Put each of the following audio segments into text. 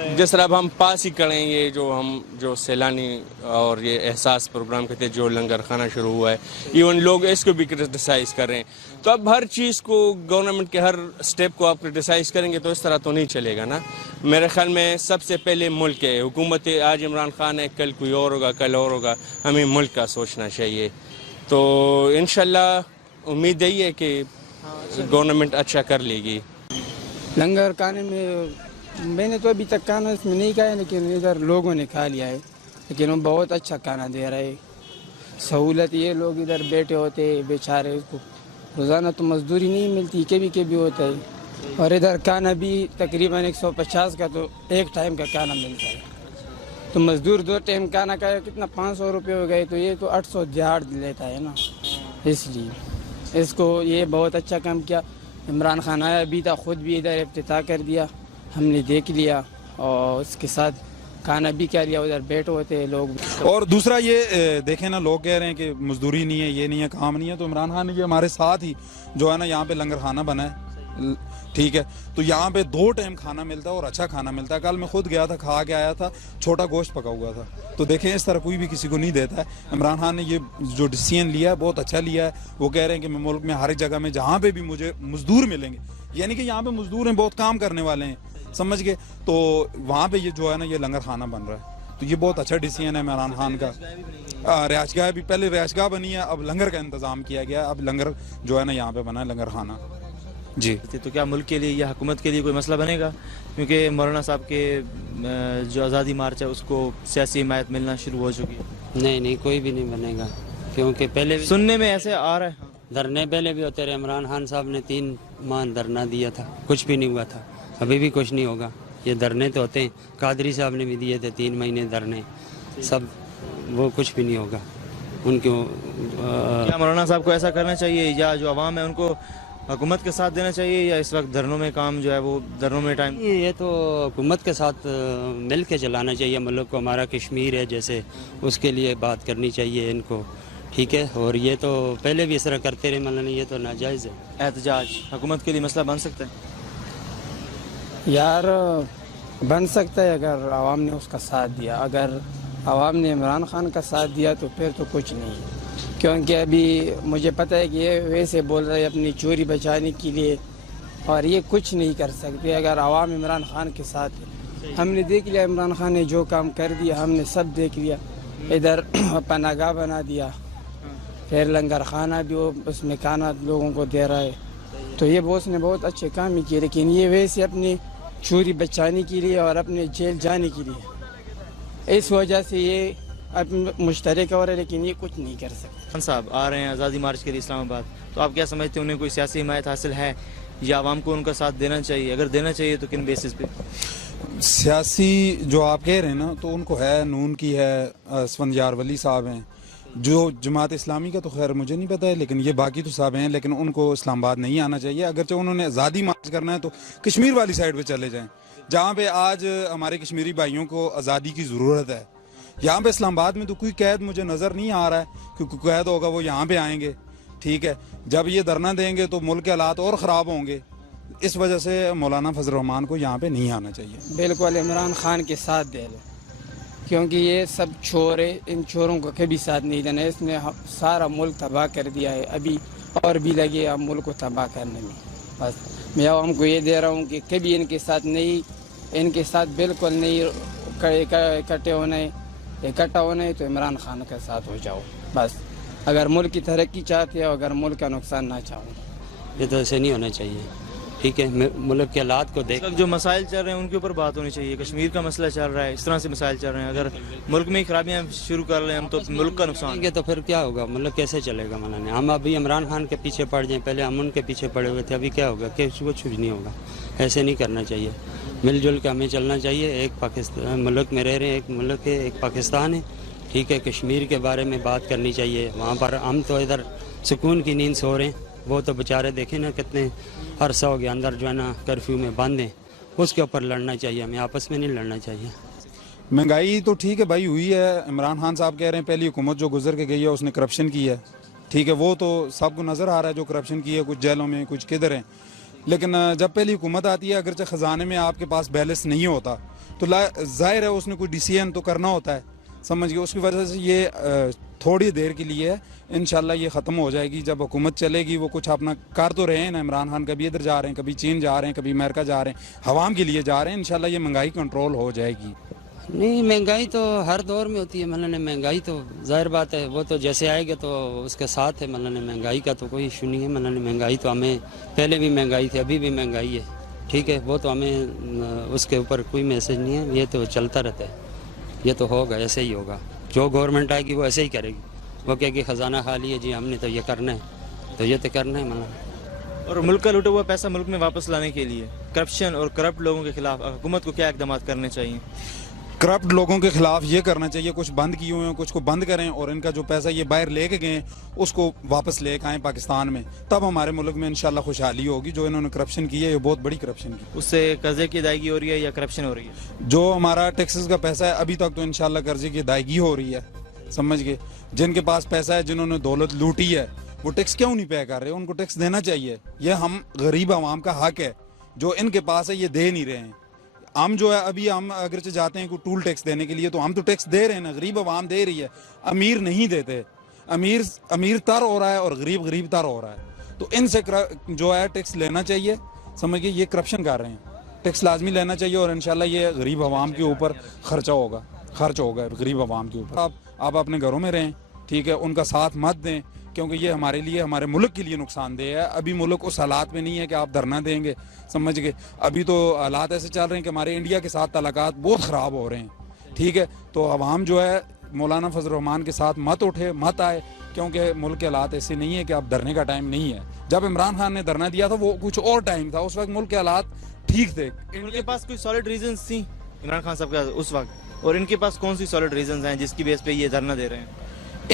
रहे हैं। जिस तरह अब हम पास ही करें ये जो सैलानी और ये एहसास प्रोग्राम के तहत जो लंगर खाना शुरू हुआ है, इवन लोग इसको भी क्रिटिसाइज़ कर रहे हैं। तो अब हर चीज़ को गवर्नमेंट के हर स्टेप को आप क्रिटिसाइज़ करेंगे तो इस तरह तो नहीं चलेगा ना। मेरे ख्याल में सबसे पहले मुल्क है, हुकूमत आज इमरान खान है, कल कोई और होगा, कल और होगा, हमें मुल्क का सोचना चाहिए। तो इंशाल्लाह उम्मीद यही है कि गवर्नमेंट अच्छा कर लेगी। लंगर खाने में मैंने तो अभी तक खाना इसमें नहीं खाया, लेकिन इधर लोगों ने खा लिया है, लेकिन वो बहुत अच्छा खाना दे रहा है। सहूलत ये लोग इधर बैठे होते हैं बेचारे, उसको रोज़ाना तो मजदूरी नहीं मिलती, कभी होता है। और इधर खाना भी तकरीबन 150 का तो एक टाइम का खाना मिलता है। तो मजदूर 2 टाइम खाना खाया कितना 500 रुपये हो गए, तो ये तो 800 दिहाड़ लेता है ना। इसलिए इसको ये बहुत अच्छा काम किया। इमरान खान आया भी था, ख़ुद भी इधर इफ्तिताह कर दिया, हमने देख लिया और उसके साथ खाना भी क्या लिया, उधर बैठे होते हैं लोग। और दूसरा ये देखें ना, लोग कह रहे हैं कि मजदूरी नहीं है, ये नहीं है, काम नहीं है, तो इमरान खान ने ये हमारे साथ ही जो है ना यहाँ पे लंगर खाना बना है, ठीक है। तो यहाँ पे 2 टाइम खाना मिलता है और अच्छा खाना मिलता है। कल मैं खुद गया था, खा के आया था, छोटा गोश्त पका हुआ था। तो देखें इस तरह कोई भी किसी को नहीं देता है। इमरान खान ने ये जो डिसीजन लिया है बहुत अच्छा लिया है। वो कह रहे हैं कि मैं मुल्क में हर एक जगह में जहाँ पे भी मुझे मजदूर मिलेंगे, यानी कि यहाँ पे मजदूर हैं, बहुत काम करने वाले हैं, समझ गए, तो वहाँ पे ये जो है ना ये लंगर खाना बन रहा है। तो ये बहुत अच्छा डिसीजन है इमरान खान का। रिहायशगाह भी, पहले रिहायशगाह बनी है, अब लंगर का इंतज़ाम किया गया, अब लंगर जो है ना यहाँ पे बना है लंगर खाना जी। तो क्या मुल्क के लिए या हुकूमत के लिए कोई मसला बनेगा? क्योंकि मौलाना साहब के जो आज़ादी मार्च है उसको सियासी हिमायत मिलना शुरू हो चुकी है। नहीं, कोई भी नहीं बनेगा, क्योंकि पहले भी सुनने में ऐसे आ रहा है। धरने पहले भी होते रहे। इमरान खान साहब ने 3 माह धरना दिया था, कुछ भी नहीं हुआ था, अभी भी कुछ नहीं होगा। ये धरने तो होते हैं, कादरी साहब ने भी दिए थे 3 महीने धरने, सब वो कुछ भी नहीं होगा उनको। क्या मौलाना साहब को ऐसा करना चाहिए, या जो आवाम है उनको हुकूमत के साथ देना चाहिए, या इस वक्त धरनों में काम जो है वो धरनों में टाइम? ये तो हुकूमत के साथ मिल के चलाना चाहिए मुल्क को। हमारा कश्मीर है जैसे, उसके लिए बात करनी चाहिए इनको, ठीक है। और ये तो पहले भी इस तरह करते रहे, मतलब ये तो नाजायज़ है। एहतजाज हुकूमत के लिए मसला बन सकता है? यार बन सकता है अगर आवाम ने उसका साथ दिया। अगर आवाम ने इमरान खान का साथ दिया तो फिर तो कुछ नहीं है, क्योंकि अभी मुझे पता है कि ये वैसे बोल रहे हैं अपनी चोरी बचाने के लिए, और ये कुछ नहीं कर सकते अगर आवाम इमरान खान के साथ है। हमने देख लिया इमरान खान ने जो काम कर दिया, हमने सब देख लिया। इधर पनागाह बना दिया, फिर लंगर खाना भी वो उसमें खाना लोगों को दे रहा है, तो ये बॉस ने बहुत अच्छे काम ही किए। लेकिन ये वैसे अपनी चोरी बचाने के लिए और अपने जेल जाने के लिए, इस वजह से ये अब मुश्तरक हो रहा है, लेकिन ये कुछ नहीं कर सकते। खान साहब आ रहे हैं आज़ादी मार्च के लिए इस्लामाबाद, तो आप क्या समझते हैं उन्हें कोई सियासी हिमायत हासिल है, या आवाम को उनका साथ देना चाहिए? अगर देना चाहिए तो किन बेसिस पे? सियासी जो आप कह रहे हैं ना, तो उनको है, नून की है, असफंदयार वली साहब हैं, जो जमात इस्लामी का तो खैर मुझे नहीं पता है, लेकिन ये बाकी तो साहब हैं, लेकिन उनको इस्लामाबाद नहीं आना चाहिए। अगरचे उन्होंने आज़ादी मार्च करना है तो कश्मीर वाली साइड पे चले जाएं, जहाँ पे आज हमारे कश्मीरी भाइयों को आज़ादी की ज़रूरत है। यहाँ पे इस्लामाबाद में तो कोई कैद मुझे नज़र नहीं आ रहा है, क्योंकि कैद होगा वो यहाँ पे आएंगे, ठीक है। जब ये धरना देंगे तो मुल्क के हालात और ख़राब होंगे, इस वजह से मौलाना फजल रहमान को यहाँ पे नहीं आना चाहिए। बिल्कुल इमरान खान के साथ दे लो, क्योंकि ये सब चोर है, इन चोरों को कभी साथ नहीं देना। इसने सारा मुल्क तबाह कर दिया है, अभी और भी लगे हम मुल्क को तबाह करने में। बस मैं हमको ये दे रहा हूँ कि कभी इनके साथ नहीं, इनके साथ बिल्कुल नहीं इकट्ठा होना है तो इमरान खान के साथ हो जाओ बस। अगर मुल्क की तरक्की चाहते हो, अगर मुल्क का नुकसान ना चाहो। ये तो ऐसे नहीं होना चाहिए, ठीक है। मुल्क के हालात को देख, जो मसाइल चल रहे हैं उनके ऊपर बात होनी चाहिए। कश्मीर का मसला चल रहा है, इस तरह से मसाइल चल रहे हैं, अगर मुल्क में ही खराबियाँ शुरू कर रहे हैं हम तो मुल्क का नुकसान ठीक है, तो फिर क्या होगा, मतलब कैसे चलेगा? मौलाना हम अभी इमरान खान के पीछे पड़ जाएं, पहले हम उनके पीछे पड़े हुए थे, अभी क्या होगा? कुछ भी नहीं होगा। ऐसे नहीं करना चाहिए, मिलजुल के हमें चलना चाहिए। एक पाकिस्तान मुल्क में रह रहे हैं, एक मुल्क है, एक पाकिस्तान है, ठीक है। कश्मीर के बारे में बात करनी चाहिए। वहाँ पर हम तो इधर सुकून की नींद सो रहे हैं, वो तो बेचारे देखें ना कितने अरसा हो गया अंदर जो है ना कर्फ्यू में बंद हैं। उसके ऊपर लड़ना चाहिए, हमें आपस में नहीं लड़ना चाहिए। महंगाई तो ठीक है भाई हुई है, इमरान खान साहब कह रहे हैं पहली हुकूमत जो गुजर के गई है उसने करप्शन की है, ठीक है। वो तो सबको नज़र आ रहा है जो करप्शन की है, कुछ जेलों में कुछ किधर है। लेकिन जब पहली हुकूमत आती है, अगरचे ख़जाने में आपके पास बैलेंस नहीं होता تو ظاہر ہے اس نے کوئی ڈیسیژن تو کرنا ہوتا ہے, سمجھ گئے. اس کی وجہ سے یہ تھوڑی دیر کے لیے ہے, انشاءاللہ یہ ختم ہو جائے گی. جب حکومت چلے گی, وہ کچھ اپنا کر تو رہے ہیں نا, عمران خان کبھی ادھر جا رہے ہیں, کبھی چین جا رہے ہیں, کبھی امریکہ جا رہے ہیں, عوام کے لیے جا رہے ہیں. انشاءاللہ یہ مہنگائی کنٹرول ہو جائے گی. نہیں, مہنگائی تو ہر دور میں ہوتی ہے مولانا. مہنگائی تو ظاہر بات ہے, وہ تو جیسے آئے گا تو اس کے ساتھ ہے مولانا. مہنگائی کا تو کوئی ایشو نہیں ہے مولانا. مہنگائی تو ہمیں پہلے بھی مہنگائی تھی, ابھی بھی مہنگائی ہے, ٹھیک ہے. وہ تو ہمیں اس کے اوپر کوئی میسج نہیں ہے, یہ تو چلتا رہتا ہے. یہ تو ہوگا, ایسے ہی ہوگا. جو گورنمنٹ آئے گی وہ ایسے ہی کرے گی. وہ کہے گی خزانہ خالی ہے جی, ہم نے تو یہ کرنا ہے, تو یہ تو کرنا ہے مولانا. اور ملک کا لوٹا ہوا پیسہ ملک میں واپس لانے کے لیے کرپشن اور کرپٹ لوگوں کے خلاف حکومت کو کیا اقدامات کرنے چاہیے؟ کرپٹ لوگوں کے خلاف یہ کرنا چاہیے, کچھ بند کیے ہوئے ہیں, کچھ کو بند کریں, اور ان کا جو پیسہ یہ باہر لے کے گئے ہیں اس کو واپس لے کے آئیں پاکستان میں. تب ہمارے ملک میں انشاءاللہ خوشحالی ہوگی. جو انہوں نے کرپشن کی ہے, یہ بہت بڑی کرپشن کی. اس سے قرضے کی ادائیگی ہو رہی ہے یا کرپشن ہو رہی ہے؟ جو ہمارا ٹیکسز کا پیسہ ہے ابھی تک تو انشاءاللہ قرضے کی ادائیگی ہو رہی ہے, سمجھ گئے. جن کے پاس پیسہ ہے, جنہوں نے دولت لوٹی ہے, وہ ٹیکس کیوں نہیں پے کر رہے؟ ان کو ٹیکس دینا چاہیے. یہ ہم غریب عوام کا حق ہے. جو ان کے پاس ہے یہ دے نہیں رہے ہیں. ہم جو ہے ابھی ہم اگرچہ جاتے ہیں کوئی ٹول ٹیکس دینے کے لیے, تو ہم تو ٹیکس دے رہے ہیں نا, غریب عوام دے رہی ہے, امیر نہیں دیتے. امیر تر ہو رہا ہے اور غریب تر ہو رہا ہے. تو ان سے جو ہے ٹیکس لینا چاہیے, سمجھ گئے. یہ کرپشن کر رہے ہیں. ٹیکس لازمی لینا چاہیے, اور انشاءاللہ یہ غریب عوام کے اوپر خرچ ہوگا غریب عوام کے اوپر. آپ اپنے گھروں میں رہیں, ٹھیک ہے. ان کا ساتھ مت دیں, کیونکہ یہ ہمارے لیے, ہمارے ملک کے لیے نقصان دہ ہے. ابھی ملک اس حالات میں نہیں ہے کہ آپ دھرنا دیں گے, سمجھ گئے. ابھی تو حالات ایسے چل رہے ہیں کہ ہمارے انڈیا کے ساتھ تعلقات بہت خراب ہو رہے ہیں, ٹھیک ہے. تو عوام جو ہے مولانا فضل الرحمان کے ساتھ مت آئے, کیونکہ ملک کے حالات ایسے نہیں ہے کہ آپ دھرنے کا ٹائم نہیں ہے. جب عمران خان نے دھرنا دیا تھا وہ کچھ اور ٹائم تھا, اس وقت ملک کے حالات ٹھیک تھے. ان کے پاس کوئی سالڈ ریزنز تھیں عمران خان صاحب کا اس وقت, اور ان کے پاس کون سی سالڈ ریزنز ہیں جس کی بیس پہ یہ دھرنا دے رہے ہیں؟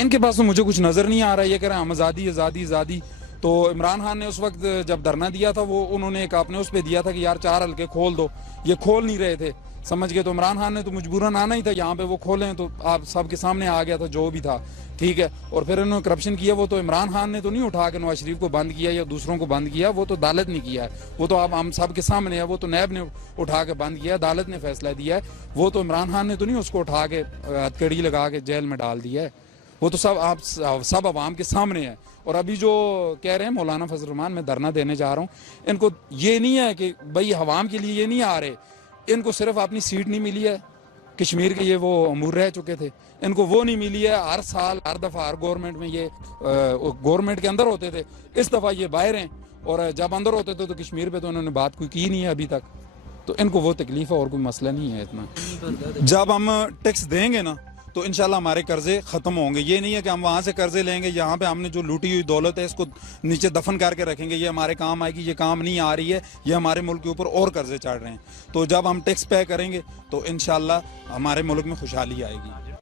ان کے پاس تو مجھے کچھ نظر نہیں آ رہا ہے. یہ کہہ رہے ہیں ہم آزادی. تو عمران خان نے اس وقت جب دھرنا دیا تھا, وہ انہوں نے ایک اپنے اس پہ دیا تھا کہ یار 4 حلقے کھول دو, یہ کھول نہیں رہے تھے, سمجھ گئے. تو عمران خان نے تو مجبوراً آنا ہی تھا یہاں پہ, وہ کھولیں تو آپ سب کے سامنے آ گیا تھا جو بھی تھا, ٹھیک ہے. اور پھر انہوں نے کرپشن کیا. وہ تو عمران خان نے تو نہیں اٹھا کے نواز شریف کو بند کیا یا دوسروں کو بند کیا, وہ تو عدالت نے کیا ہے. وہ تو ہم سب کے سامنے ہے. وہ تو نیب نے اٹھا کے بند کیا, عدالت نے فیصلہ دیا ہے. وہ تو عمران خان نے تو نہیں اس کو اٹھا کے ہتھکڑی لگا کے جیل میں ڈال دیا ہے. وہ تو سب عوام کے سامنے ہے. اور ابھی جو کہہ رہے ہیں مولانا فضل الرحمان میں دھرنا دینے جا رہا ہوں, ان کو یہ نہیں ہے کہ بھائی عوام کے لیے یہ نہیں آ رہے. ان کو صرف اپنی سیٹ نہیں ملی ہے کشمیر کے, یہ وہ امور رہ چکے تھے, ان کو وہ نہیں ملی ہے. ہر سال ہر دفعہ ہر گورنمنٹ میں یہ گورنمنٹ کے اندر ہوتے تھے, اس دفعہ یہ باہر ہیں. اور جب اندر ہوتے تھے تو کشمیر پہ تو انہوں نے بات کوئی کی نہیں ہے ابھی تک. تو ان کو وہ تکلیف ہے, اور کوئی مسئلہ نہیں ہے اتنا. جب ہم ٹیکس دیں گے نا تو انشاءاللہ ہمارے قرضے ختم ہوں گے. یہ نہیں ہے کہ ہم وہاں سے قرضے لیں گے, یہاں پہ ہم نے جو لوٹی ہوئی دولت ہے اس کو نیچے دفن کر کے رکھیں گے, یہ ہمارے کام آئے گی. یہ کام نہیں آ رہی ہے, یہ ہمارے ملک کے اوپر اور قرضے چڑھ رہے ہیں. تو جب ہم ٹیکس پے کریں گے تو انشاءاللہ ہمارے ملک میں خوشحالی آئے گی.